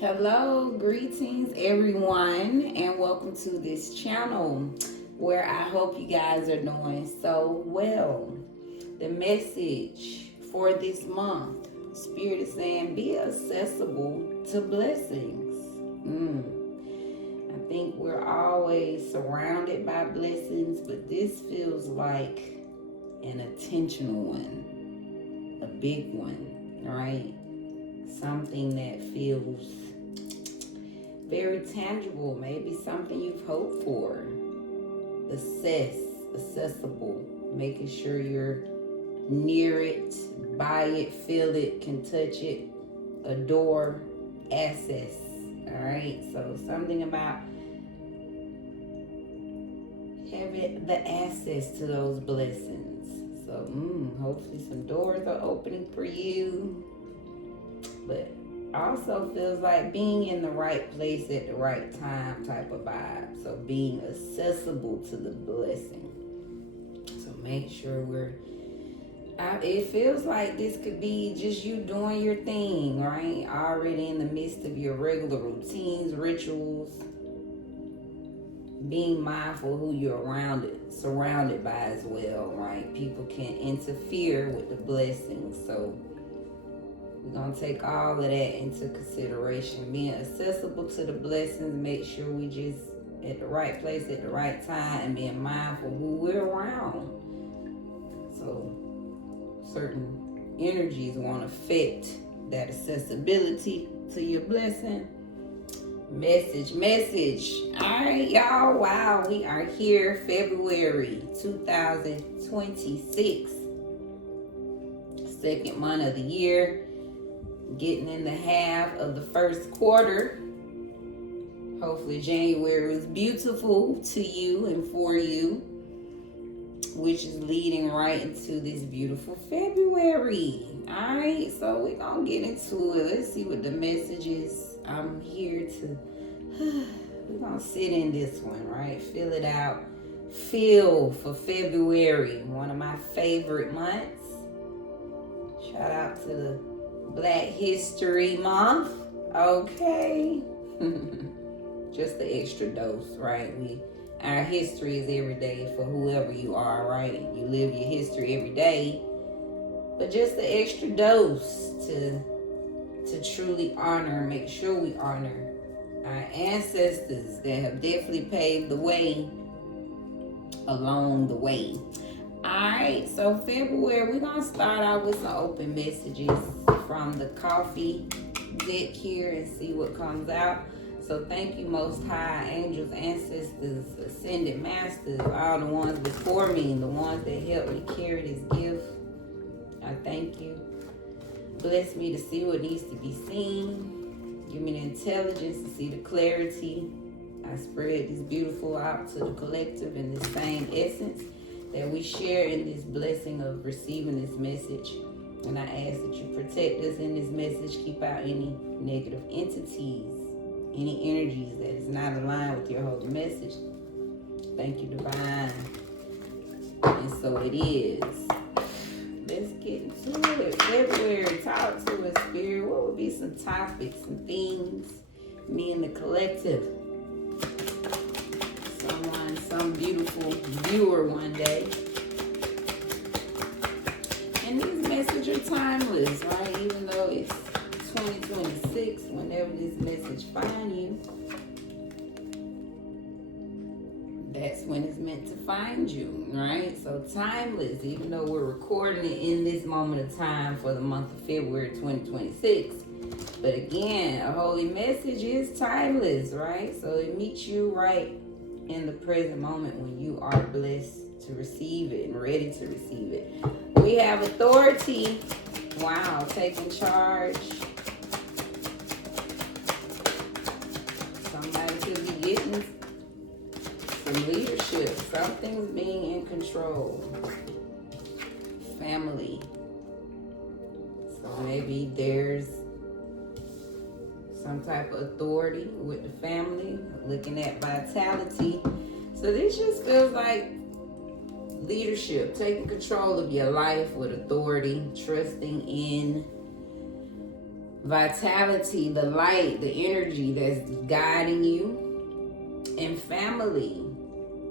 Hello, greetings everyone, and welcome to this channel where I hope you guys are doing so well. The message for this month, Spirit is saying, be accessible to blessings. I think we're always surrounded by blessings, but this feels like an intentional one, a big one, right? Something that feels very tangible, maybe something you've hoped for. Accessible, making sure you're near it, buy it, feel it, can touch it, adore, access. All right, so something about having the access to those blessings. So hopefully some doors are opening for you, but also feels like being in the right place at the right time type of vibe. So being accessible to the blessing. So make sure it feels like this could be just you doing your thing, right? Already in the midst of your regular routines, rituals. Being mindful who you're surrounded by as well, right? People can interfere with the blessings. So we're going to take all of that into consideration. Being accessible to the blessings, make sure we just at the right place at the right time, and being mindful who we're around. So certain energies won't affect that accessibility to your blessing. Message. All right, y'all. Wow, we are here, February 2026. Second month of the year. Getting in the half of the first quarter. Hopefully January was beautiful to you and for you, which is leading right into this beautiful February. All right, so we're gonna get into it. Let's see what the message is. I'm here to we're gonna sit in this one, right? Feel it out. Feel for February, one of my favorite months. Shout out to the Black History Month. Okay. Just the extra dose, right? Our history is every day for whoever you are, right? You live your history every day. But just the extra dose to truly honor, make sure we honor our ancestors that have definitely paved the way along the way. Alright, so February, we're going to start out with some open messages from the coffee deck here and see what comes out. So thank you, Most High, angels, ancestors, ascended masters, all the ones before me, the ones that helped me carry this gift. I thank you. Bless me to see what needs to be seen. Give me the intelligence to see the clarity. I spread this beautiful out to the collective in the same essence that we share in this blessing of receiving this message. And I ask that you protect us in this message, keep out any negative entities, any energies that is not aligned with your holy message. Thank you, Divine. And so it is. Let's get into it. February, talk to us, Spirit. What would be some topics, some themes, me and the collective? Some beautiful viewer one day. And these messages are timeless, right? Even though it's 2026, whenever this message finds you, that's when it's meant to find you, right? So timeless, even though we're recording it in this moment of time for the month of February 2026. But again, a holy message is timeless, right? So it meets you right in the present moment when you are blessed to receive it and ready to receive it. We have authority. Wow, taking charge. Somebody could be getting some leadership. Something's being in control. Family. So maybe there's some type of authority with the family, looking at vitality. So this just feels like leadership, taking control of your life with authority, trusting in vitality, the light, the energy that's guiding you. And family,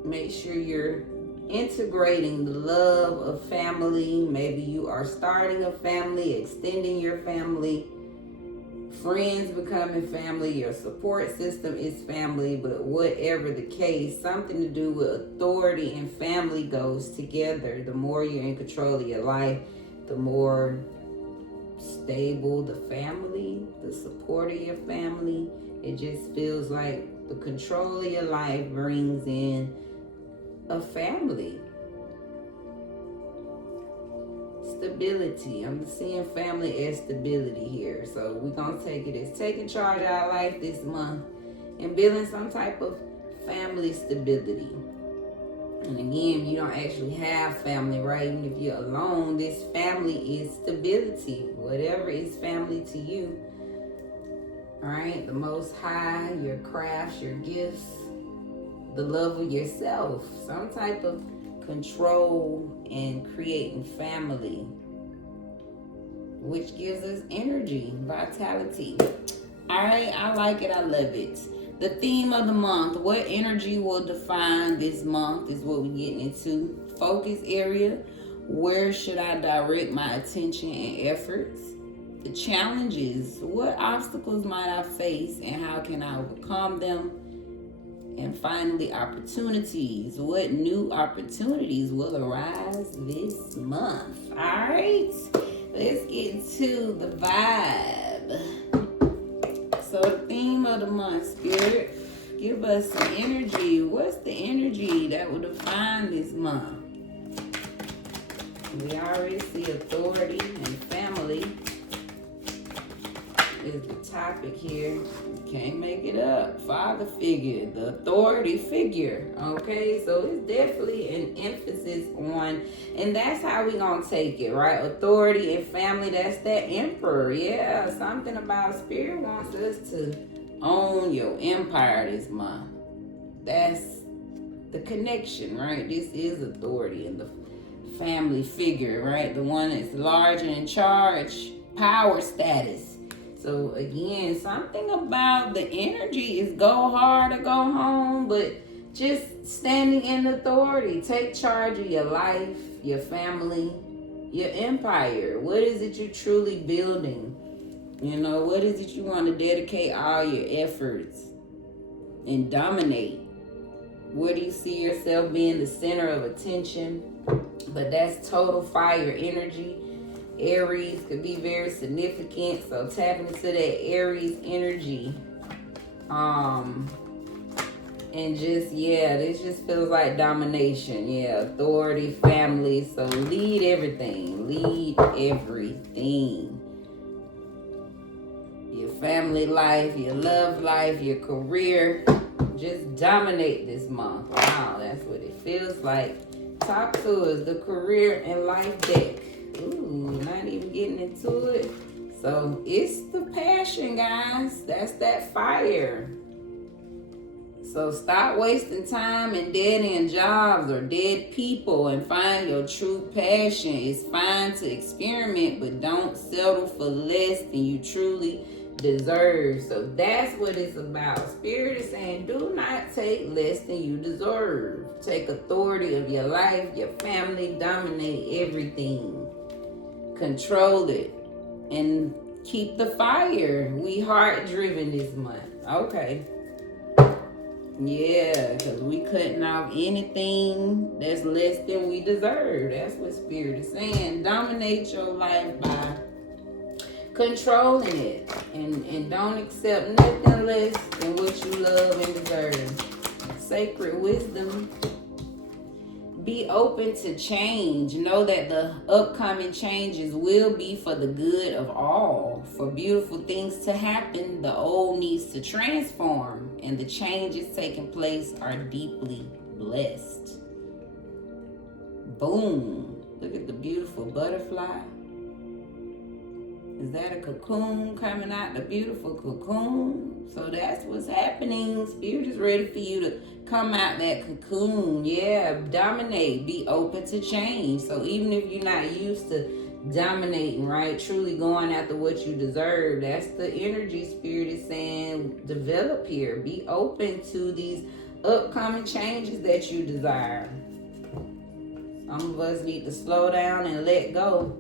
make sure you're integrating the love of family. Maybe you are starting a family, extending your family, friends becoming family, your support system is family. But whatever the case, something to do with authority and family goes together. The more you're in control of your life, the more stable the family, the support of your family. It just feels like the control of your life brings in a family. Stability. I'm seeing family as stability here. So we're going to take it as taking charge of our life this month and building some type of family stability. And again, you don't actually have family, right? Even if you're alone, this family is stability. Whatever is family to you. All right? The Most High, your crafts, your gifts, the love of yourself. Some type of control and creating family, which gives us energy, vitality. All right, I like it. I love it. The theme of the month, what energy will define this month is what we're getting into. Focus area, where should I direct my attention and efforts? The challenges, what obstacles might I face and how can I overcome them? And finally, opportunities. What new opportunities will arise this month? All right, let's get into the vibe. So the theme of the month, Spirit, give us some energy. What's the energy that will define this month? We already see authority and family is the topic here. You can't make it up. Father figure, the authority figure. Okay, so it's definitely an emphasis on, and that's how we gonna take it, right? Authority and family, that's that emperor. Yeah, something about Spirit wants us to own your empire this month. That's the connection, right? This is authority and the family figure, right? The one that's large and in charge, power status. So again, something about the energy is go hard or go home, but just standing in authority. Take charge of your life, your family, your empire. What is it you're truly building? You know, what is it you want to dedicate all your efforts and dominate? Where do you see yourself being the center of attention? But that's total fire energy. Aries could be very significant, so tap into that Aries energy. And just, yeah, this just feels like domination. Yeah, authority, family. So lead everything. Lead everything. Your family life, your love life, your career. Just dominate this month. Wow, that's what it feels like. Talk to us, the career and life deck. Ooh, not even getting into it. So it's the passion, guys. That's that fire. So stop wasting time in dead-end jobs or dead people and find your true passion. It's fine to experiment, but don't settle for less than you truly deserve. So that's what it's about. Spirit is saying, do not take less than you deserve. Take authority of your life, your family, dominate everything. Control it and keep the fire. We heart driven this month. Okay. Yeah, because we cutting off anything that's less than we deserve. That's what Spirit is saying. Dominate your life by controlling it. And don't accept nothing less than what you love and deserve. Sacred wisdom. Be open to change. Know that the upcoming changes will be for the good of all. For beautiful things to happen, the old needs to transform, and the changes taking place are deeply blessed. Boom. Look at the beautiful butterfly. Is that a cocoon coming out? The beautiful cocoon. So that's what's happening. Spirit is ready for you to come out that cocoon. Yeah, dominate. Be open to change. So even if you're not used to dominating, right? Truly going after what you deserve. That's the energy Spirit is saying. Develop here. Be open to these upcoming changes that you desire. Some of us need to slow down and let go.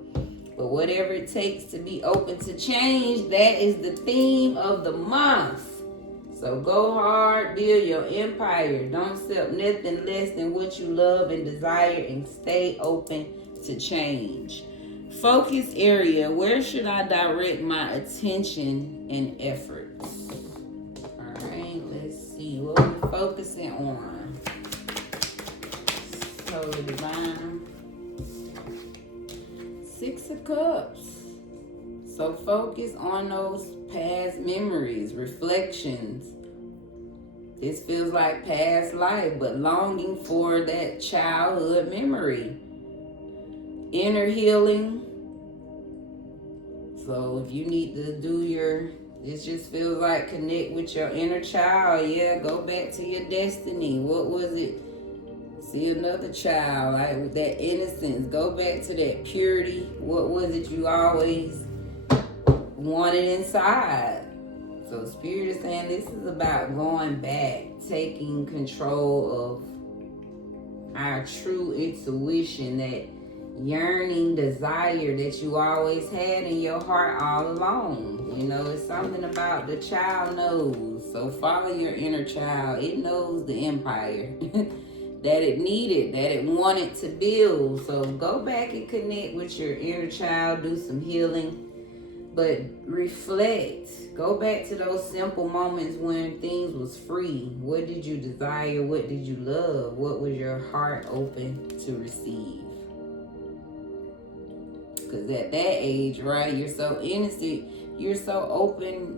But whatever it takes to be open to change, that is the theme of the month. So go hard, build your empire. Don't accept nothing less than what you love and desire, and stay open to change. Focus area. Where should I direct my attention and efforts? All right, let's see. What are we focusing on? So the divine. 6 of Cups. So focus on those past memories, reflections. This feels like past life, but longing for that childhood memory. Inner healing. So if you need to do this just feels like connect with your inner child. Yeah, go back to your destiny. What was it? See another child, like with that innocence. Go back to that purity. What was it you always wanted inside? So Spirit is saying this is about going back, taking control of our true intuition, that yearning desire that you always had in your heart all along. You know, it's something about the child knows. So follow your inner child. It knows the empire that it needed, that it wanted to build. So go back and connect with your inner child, do some healing, but reflect. Go back to those simple moments when things was free. What did you desire? What did you love? What was your heart open to receive? Because at that age, right, you're so innocent, you're so open,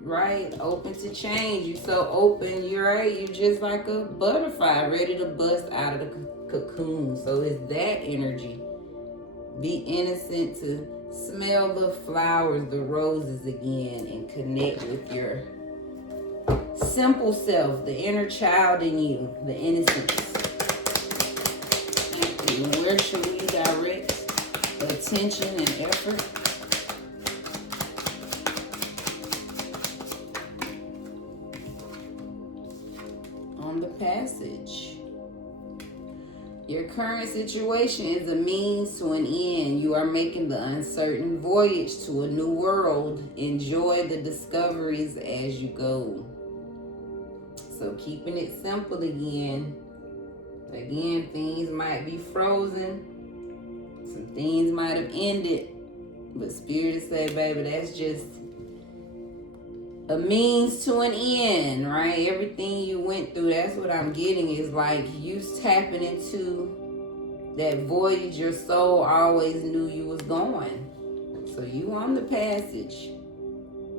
right? Open to change. You're so open, you're right. You're just like a butterfly ready to bust out of the cocoon. So it's that energy. Be innocent to smell the flowers, the roses again, and connect with your simple self, the inner child in you, the innocence. And where should we direct attention and effort? On the passage. Your current situation is a means to an end. You are making the uncertain voyage to a new world. Enjoy the discoveries as you go. So keeping it simple again. Again, things might be frozen. Some things might have ended. But Spirit said, baby, that's just a means to an end, right? Everything you went through, that's what I'm getting, is like you tapping into that voyage your soul always knew you was going. So you on the passage.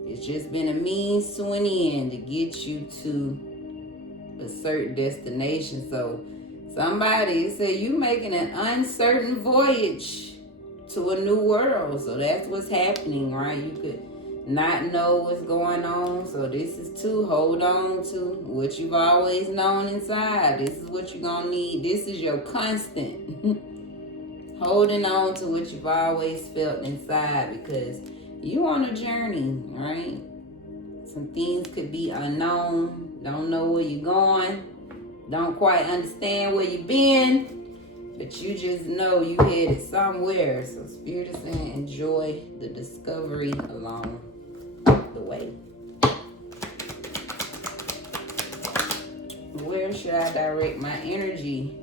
It's just been a means to an end to get you to a certain destination. So somebody said you making an uncertain voyage to a new world. So that's what's happening, right? You could not know what's going on. So this is to hold on to what you've always known inside. This is what you're gonna need. This is your constant. Holding on to what you've always felt inside, because you on a journey, right? Some things could be unknown. Don't know where you're going. Don't quite understand where you've been, but you just know you headed somewhere. So Spirit is saying enjoy the discovery along the way. Where should I direct my energy?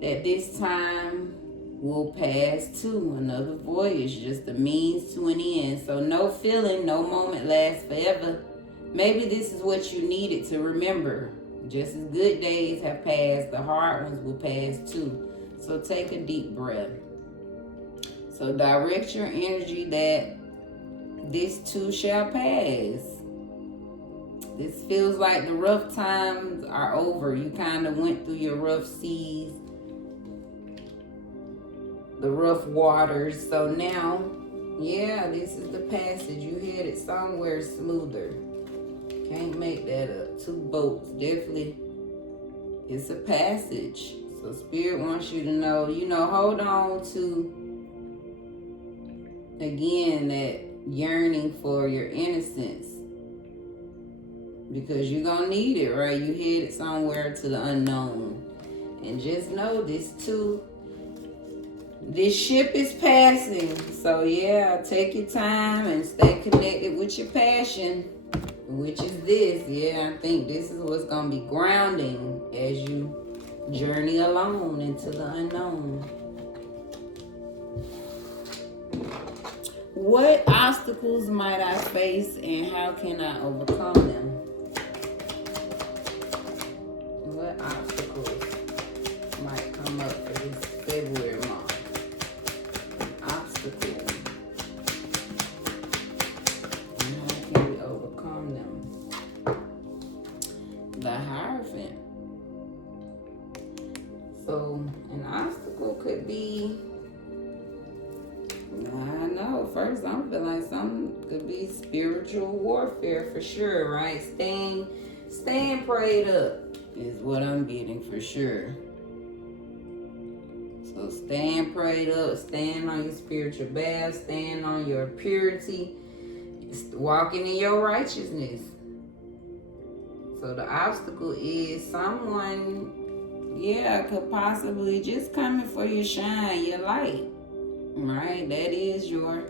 That this time will pass too. Another voyage, just a means to an end. So no feeling, no moment lasts forever. Maybe this is what you needed to remember. Just as good days have passed, the hard ones will pass too. So take a deep breath. So direct your energy that this too shall pass. This feels like the rough times are over. You kind of went through your rough seas, the rough waters. So now, yeah, this is the passage. You headed somewhere smoother. Can't make that up. 2 boats, definitely. It's a passage. So Spirit wants you to know, hold on to again, that yearning for your innocence. Because you're going to need it, right? You headed somewhere to the unknown. And just know this too. This ship is passing. So yeah, take your time and stay connected with your passion. Which is this. Yeah, I think this is what's going to be grounding as you journey alone into the unknown. What obstacles might I face and how can I overcome them? What obstacles might come up for this February month? Obstacles. And how can we overcome them? The Hierophant. So an obstacle could be, I know, first I'm feeling like something could be spiritual warfare for sure, right? Staying prayed up is what I'm getting for sure. So staying prayed up, staying on your spiritual bath, staying on your purity, walking in your righteousness. So the obstacle is someone, could possibly just coming for your shine, your light, right? That is your,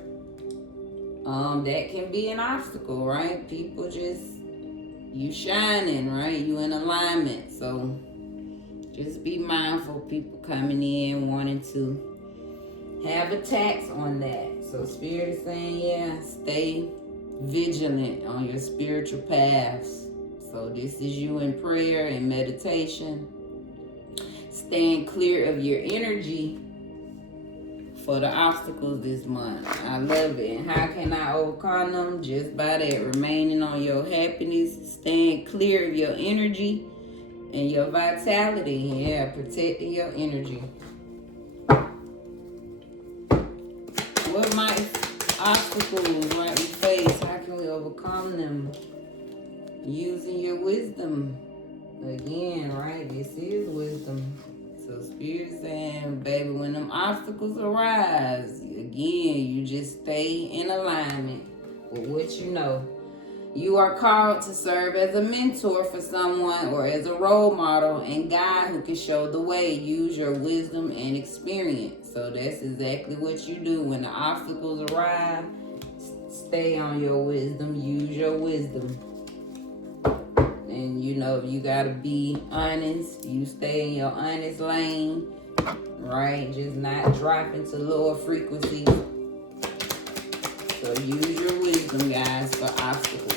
that can be an obstacle, right? People just, you shining, right? You in alignment. So just be mindful, people coming in wanting to have attacks on that. So Spirit is saying, stay vigilant on your spiritual paths. So this is you in prayer and meditation. Staying clear of your energy for the obstacles this month. I love it. And how can I overcome them? Just by that, remaining on your happiness, staying clear of your energy and your vitality. Yeah, protecting your energy. What might obstacles right we face? How can we overcome them? Using your wisdom. Again, right? This is wisdom. So Spirit saying, baby, when them obstacles arise, again, you just stay in alignment with what you know. You are called to serve as a mentor for someone or as a role model and guide who can show the way. Use your wisdom and experience. So that's exactly what you do. When the obstacles arrive, stay on your wisdom. Use your wisdom. And you know, you gotta be honest. You stay in your honest lane, right? Just not drop into lower frequencies. So use your wisdom, guys, for obstacles.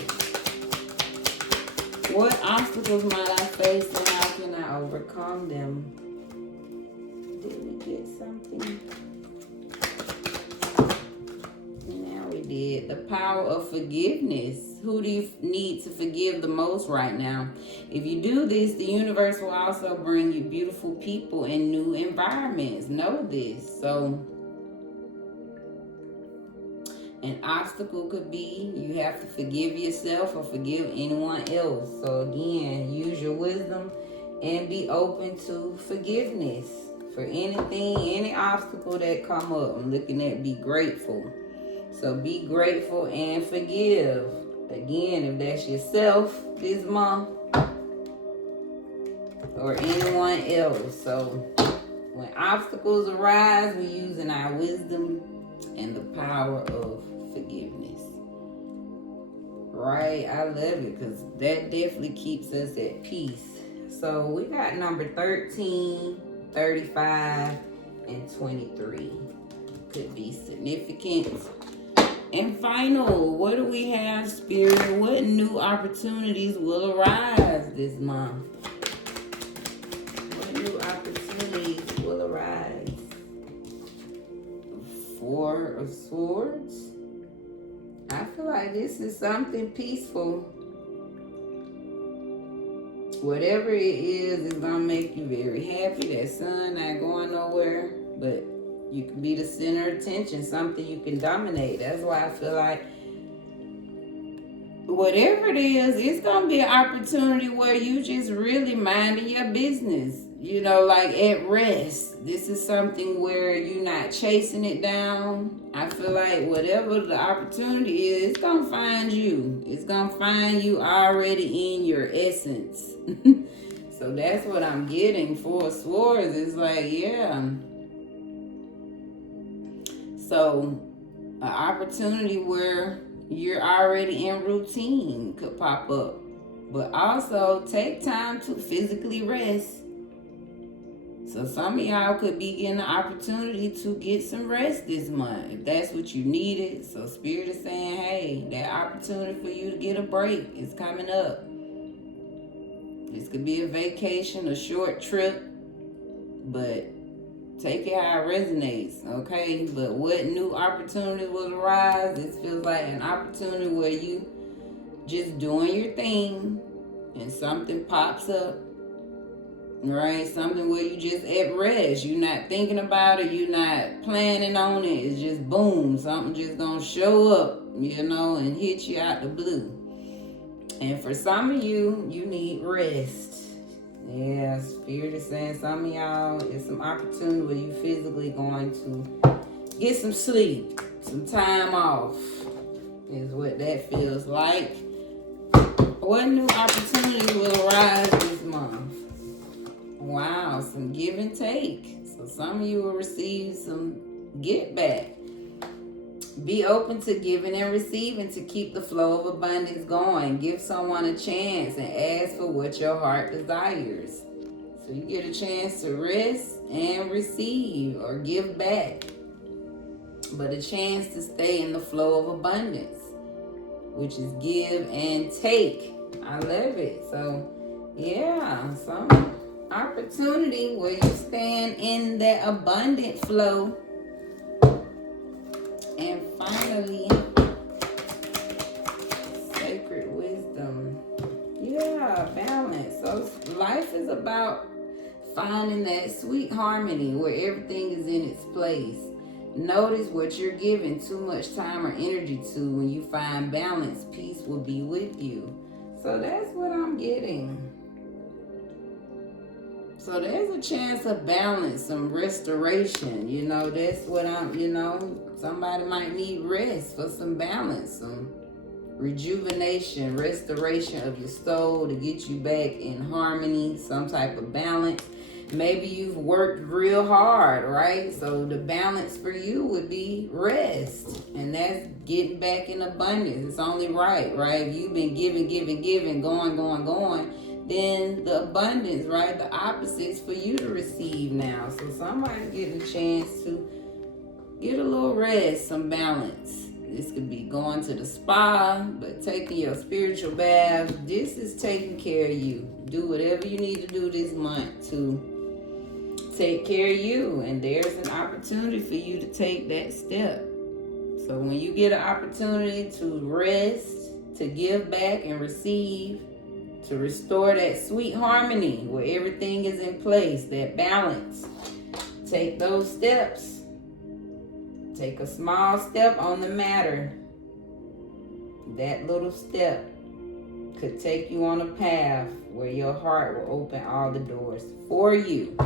What obstacles might I face and how can I overcome them? Did we get something? Now we did. The power of forgiveness. Who do you need to forgive the most right now? If you do this, the universe will also bring you beautiful people and new environments. Know this. So an obstacle could be you have to forgive yourself or forgive anyone else. So again, use your wisdom and be open to forgiveness for anything, any obstacle that come up. I'm looking at be grateful. So be grateful and forgive. Again, if that's yourself this month or anyone else. So when obstacles arise, we're using our wisdom and the power of forgiveness. Right? I love it because that definitely keeps us at peace. So we got number 13, 35, and 23. Could be significant. And final, what do we have, Spirit? What new opportunities will arise this month? What new opportunities will arise? Four of Swords. I feel like this is something peaceful. Whatever it is gonna make you very happy. That sun not going nowhere, but you can be the center of attention, something you can dominate. That's why I feel like whatever it is, it's going to be an opportunity where you just really minding your business. like at rest. This is something where you're not chasing it down. I feel like whatever the opportunity is, it's going to find you. It's going to find you already in your essence. So that's what I'm getting for Swords. It's like, yeah. So an opportunity where you're already in routine could pop up. But also take time to physically rest. So some of y'all could be getting the opportunity to get some rest this month if that's what you needed. So Spirit is saying, hey, that opportunity for you to get a break is coming up. This could be a vacation, a short trip, but take it how it resonates, okay? But what new opportunities will arise? This feels like an opportunity where you just doing your thing and something pops up. Right? Something where you just at rest. You're not thinking about it. You're not planning on it. It's just boom. Something just gonna show up, and hit you out the blue. And for some of you, you need rest. Yeah, Spirit is saying some of y'all, it's some opportunity where you physically going to get some sleep, some time off, is what that feels like. What new opportunity will arise this month? Wow, some give and take. So some of you will receive some get back. Be open to giving and receiving to keep the flow of abundance going. Give someone a chance and ask for what your heart desires. So you get a chance to rest and receive or give back. But a chance to stay in the flow of abundance, which is give and take. I love it. So, yeah, some opportunity where you stand in that abundant flow. And finally, sacred wisdom. Yeah, balance. So life is about finding that sweet harmony where everything is in its place. Notice what you're giving too much time or energy to. When you find balance, peace will be with you. So that's what I'm getting. So there's a chance of balance, some restoration. That's what somebody might need rest for some balance, some rejuvenation, restoration of your soul to get you back in harmony, some type of balance. Maybe you've worked real hard, right? So the balance for you would be rest. And that's getting back in abundance. It's only right? If you've been giving, going, then the abundance, right? The opposite is for you to receive now. So somebody's getting a chance to get a little rest, some balance. This could be going to the spa, but taking your spiritual bath. This is taking care of you. Do whatever you need to do this month to take care of you. And there's an opportunity for you to take that step. So when you get an opportunity to rest, to give back and receive, to restore that sweet harmony where everything is in place, that balance, take those steps. Take a small step on the matter. That little step could take you on a path where your heart will open all the doors for you,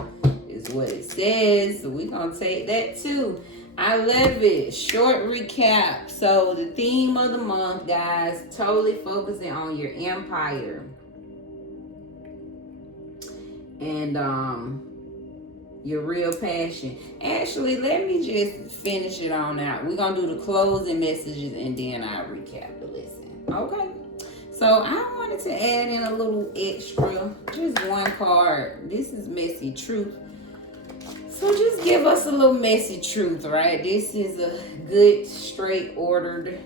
is what it says. So we're going to take that too. I love it. Short recap. So the theme of the month, guys, totally focusing on your empire. And your real passion. Actually, let me just finish it on out. We're going to do the closing messages and then I'll recap the lesson. Okay? So I wanted to add in a little extra, just one card. This is Messy Truth. So just give us a little messy truth, right? This is a good, straight, ordered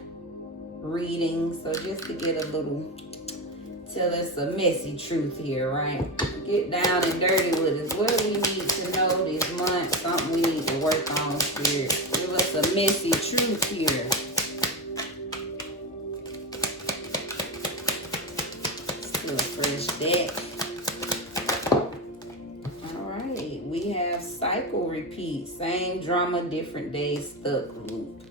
reading. So just to get a little, tell us a messy truth here, right? Get down and dirty with us. What do we need to know this month? Something we need to work on, Spirit. Give us a messy truth here. Still a fresh deck. Alright, we have cycle repeat. Same drama, different days, stuck loop.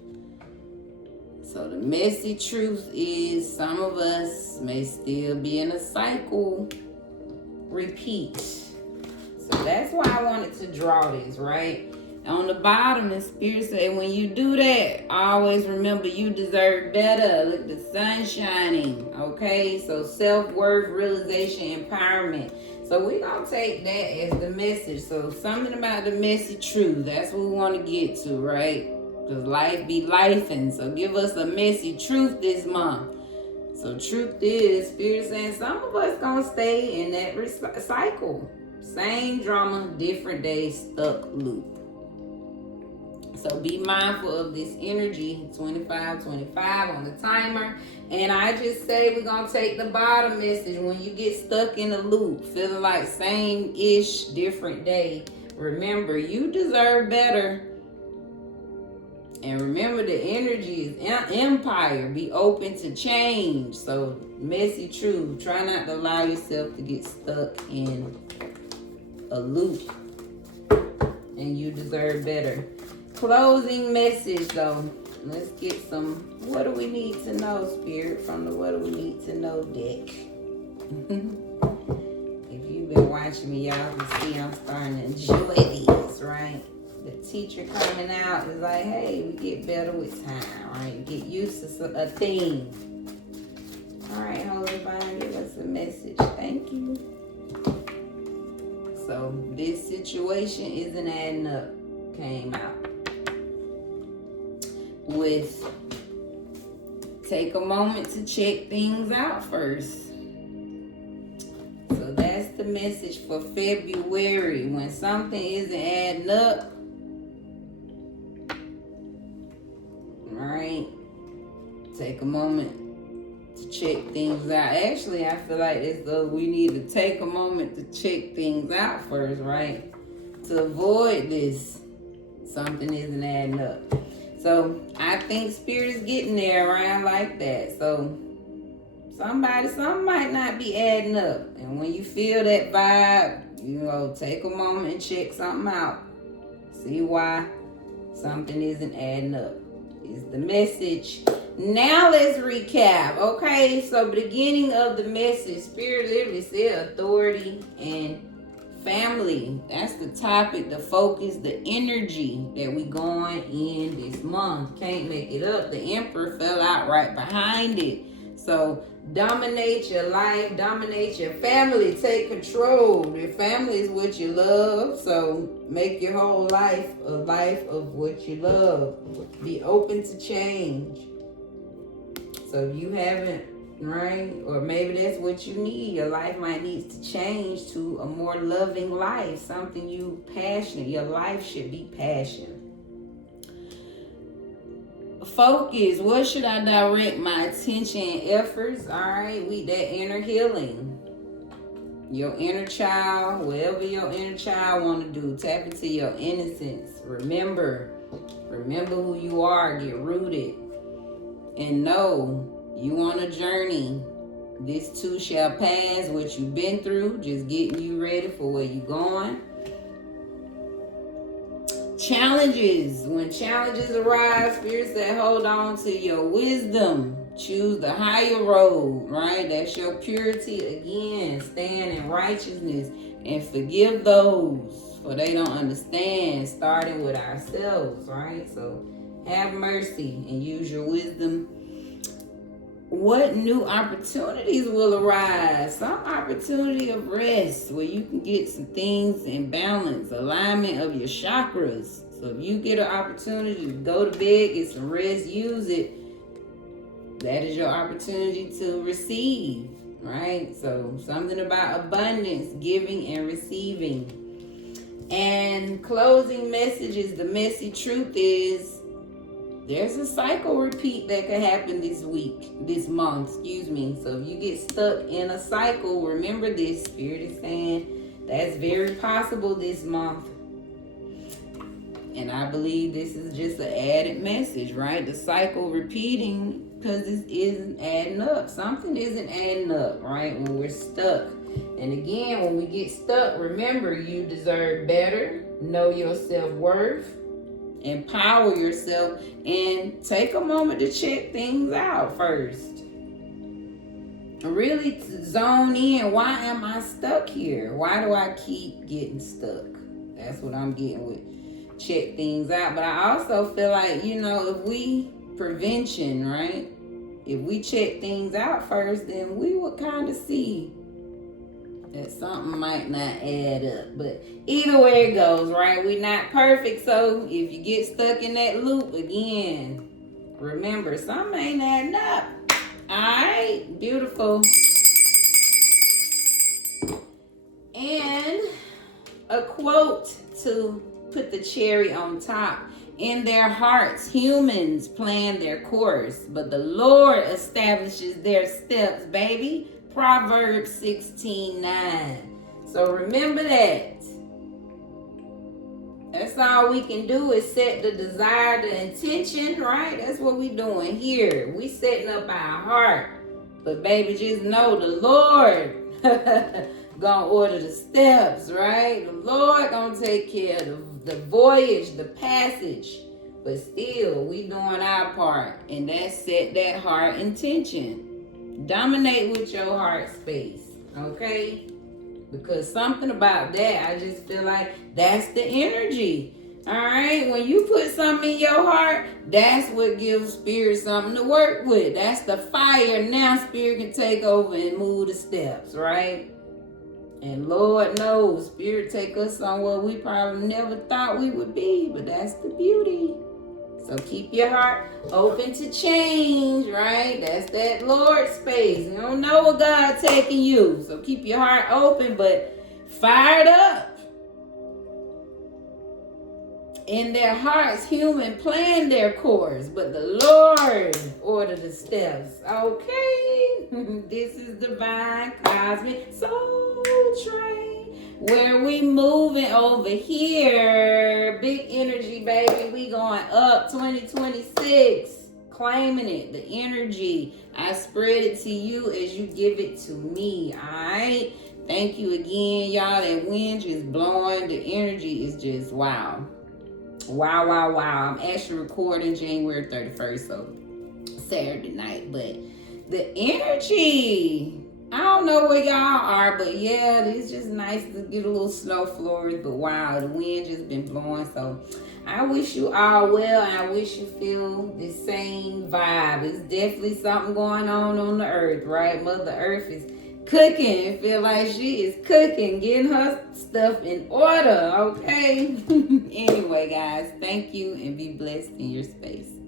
So the messy truth is some of us may still be in a cycle repeat. So So that's why I wanted to draw this, right? On the bottom, the Spirit said, when you do that, always remember you deserve better. Look, the sun shining, okay? So self-worth, realization, empowerment. So we're going to take that as the message. So something about the messy truth. That's what we want to get to, right? Because life be lifing. So give us a messy truth this month. So truth is, Spirit saying some of us going to stay in that cycle. Same drama, different day, stuck loop. So be mindful of this energy, 25 on the timer. And I just say we're going to take the bottom message. When you get stuck in a loop, feeling like same-ish, different day, remember, you deserve better. And remember, the energy is empire. Be open to change. So messy truth. Try not to allow yourself to get stuck in a loop. And you deserve better. Closing message though. Let's get some what do we need to know, Spirit, from the what do we need to know deck. If you've been watching me, y'all can see I'm starting to enjoy these, right? The teacher coming out is like, hey, we get better with time, right? Get used to a theme. All right, Holy Divine, give us a message. Thank you. So this situation isn't adding up. Came out with take a moment to check things out first. So that's the message for February. When something isn't adding up, right? Take a moment to check things out. Actually, I feel like it's though we need to take a moment to check things out first, right? To avoid this, something isn't adding up. So I think Spirit is getting there around like that. So something might not be adding up. And when you feel that vibe, take a moment and check something out. See why something isn't adding up. Is the message. Now let's recap. Okay, so beginning of the message, Spirit literally said authority and family. That's the topic, the focus, the energy that we going in this month. Can't make it up. The Emperor fell out right behind it. So dominate your life, dominate your family, take control. Your family is what you love. So make your whole life a life of what you love. Be open to change. So if you haven't, right? Or maybe that's what you need. Your life might need to change to a more loving life. Something you passionate. Your life should be passion. Focus. What should I direct my attention and efforts? All right, that inner healing. Your inner child, whatever your inner child want to do, tap into your innocence. Remember who you are. Get rooted, and know you on a journey. This too shall pass. What you've been through, just getting you ready for where you're going. Challenges. When challenges arise, Spirit said, hold on to your wisdom. Choose the higher road, right? That's your purity. Again, stand in righteousness and forgive those, for they don't understand, starting with ourselves, right? So have mercy and use your wisdom. What new opportunities will arise? Some opportunity of rest where you can get some things in balance, alignment of your chakras. So if you get an opportunity to go to bed, get some rest, use it. That is your opportunity to receive, right? So something about abundance, giving and receiving. And closing messages, the messy truth is, there's a cycle repeat that could happen this month. So if you get stuck in a cycle, remember this. Spirit is saying that's very possible this month. And I believe this is just an added message, right? The cycle repeating because it isn't adding up. Something isn't adding up, right? When we're stuck. And again, when we get stuck, remember you deserve better. Know your self-worth. Empower yourself and take a moment to check things out first. really zone in. Why am I stuck here? Why do I keep getting stuck? That's what I'm getting with check things out. But I also feel like, if we prevention, right? If we check things out first, then we would kind of see that something might not add up. But either way it goes, right? We're not perfect. So if you get stuck in that loop again, remember, something ain't adding up. All right, beautiful. And a quote to put the cherry on top. In their hearts, humans plan their course, but the Lord establishes their steps, baby. Proverbs 16:9. So remember that. That's all we can do is set the desire, the intention, right? That's what we doing here. We setting up our heart. But baby, just know the Lord gonna order the steps, right? The Lord gonna take care of the voyage, the passage. But still, we doing our part. And that's set that heart intention. Dominate with your heart space, okay? Because something about that, I just feel like that's the energy. All right? When you put something in your heart, that's what gives spirit something to work with. That's the fire. Now spirit can take over and move the steps, right? And Lord knows, spirit take us somewhere we probably never thought we would be. But that's the beauty. So keep your heart open to change, right? That's that Lord space. You don't know where God's taking you. So keep your heart open, but fired up. In their hearts, human plan their course, but the Lord order the steps. Okay, this is divine cosmic soul train. Where we moving over here, big energy, baby. We going up 2026, claiming it, the energy. I spread it to you as you give it to me, all right? Thank you again, y'all. That wind just blowing. The energy is just wow. Wow, wow, wow. I'm actually recording January 31st, so Saturday night. But the energy, I don't know where y'all are, but yeah, it's just nice to get a little snow flurries. But wow, the wind just been blowing. So I wish you all well. And I wish you feel the same vibe. It's definitely something going on the earth, right? Mother Earth is cooking. It feel like she is cooking, getting her stuff in order, okay? Anyway, guys, thank you and be blessed in your space.